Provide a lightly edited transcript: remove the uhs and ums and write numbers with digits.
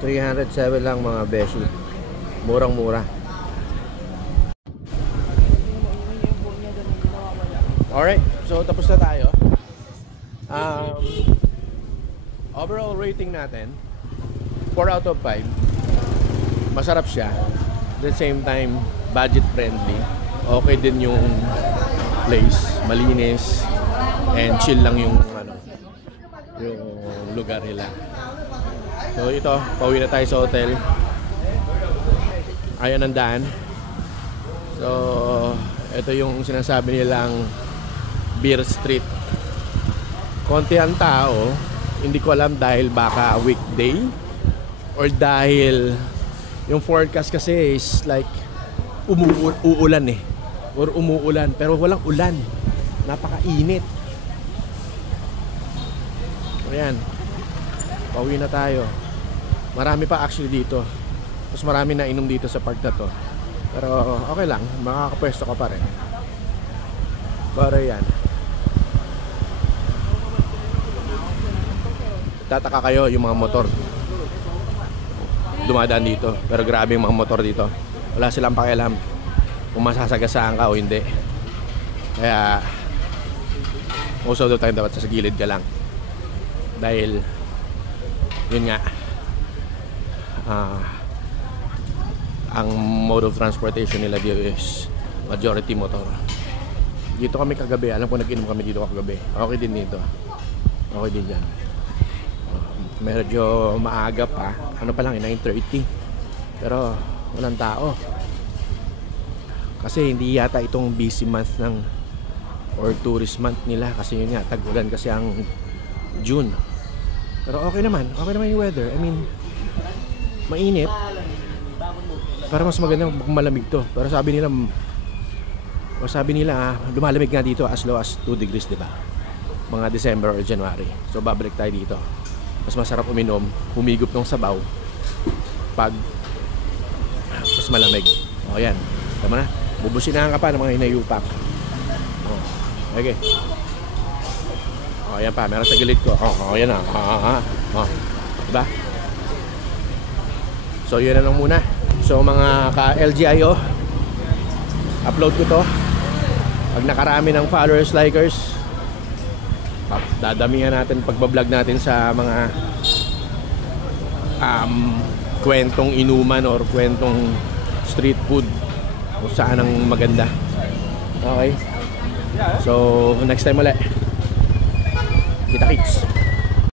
307 lang mga beshi. Murang-mura. Alright, so tapos na tayo. Overall rating natin 4 out of 5. Masarap siya. At the same time, budget friendly. Okay din yung place, malinis and chill lang yung yung lugar nila. So ito, pauwi na tayo sa hotel. Ayan ang daan. So ito yung sinasabi nilang Beer Street. Konti ang tao. Hindi ko alam dahil baka weekday or dahil yung forecast kasi is like uulan eh, or umuulan, pero walang ulan. Napakainit. Ayan, pauwi na tayo. Marami pa actually dito. Mas marami na inom dito sa park na to. Pero okay lang, makakapwesto ka pa rin. Pero yan, tataka kayo yung mga motor dumadaan dito. Pero grabe yung mga motor dito. Wala silang pakialam kung masasagasaan ka o hindi. Kaya most of the time dapat sa gilid ka lang. Dahil yun nga, ang mode of transportation nila dito is majority motor. Dito kami kagabi, alam ko nag-inom kami dito kagabi. Okay din dito. Okay din yan. Medyo maaga pa. Ano pa lang, 9:30. Pero walang tao. Kasi hindi yata itong busy month ng or tourist month nila. Kasi yun nga, tag-ulan kasi ang June. Pero okay naman. Okay naman yung weather. I mean, mainit. Para mas maganda kung malamig to. Pero sabi nila lumalamig nga dito as low as 2 degrees, diba? Mga December or January. So babalik tayo dito. Mas masarap uminom, humigop ng sabaw pag mas malamig. O yan, tama na. Bubusinahan ka pa ng mga hinayupak. Okay. O yan pa, meron sa gilid ko. O yan na. Diba? So yun na lang muna. So mga ka-LGIO, upload ko to. Pag nakarami ng followers, likers, dadamihan natin pagbablog natin sa mga kwentong inuman or kwentong street food kung saan ang maganda. Okay, so next time ulit, kita kits.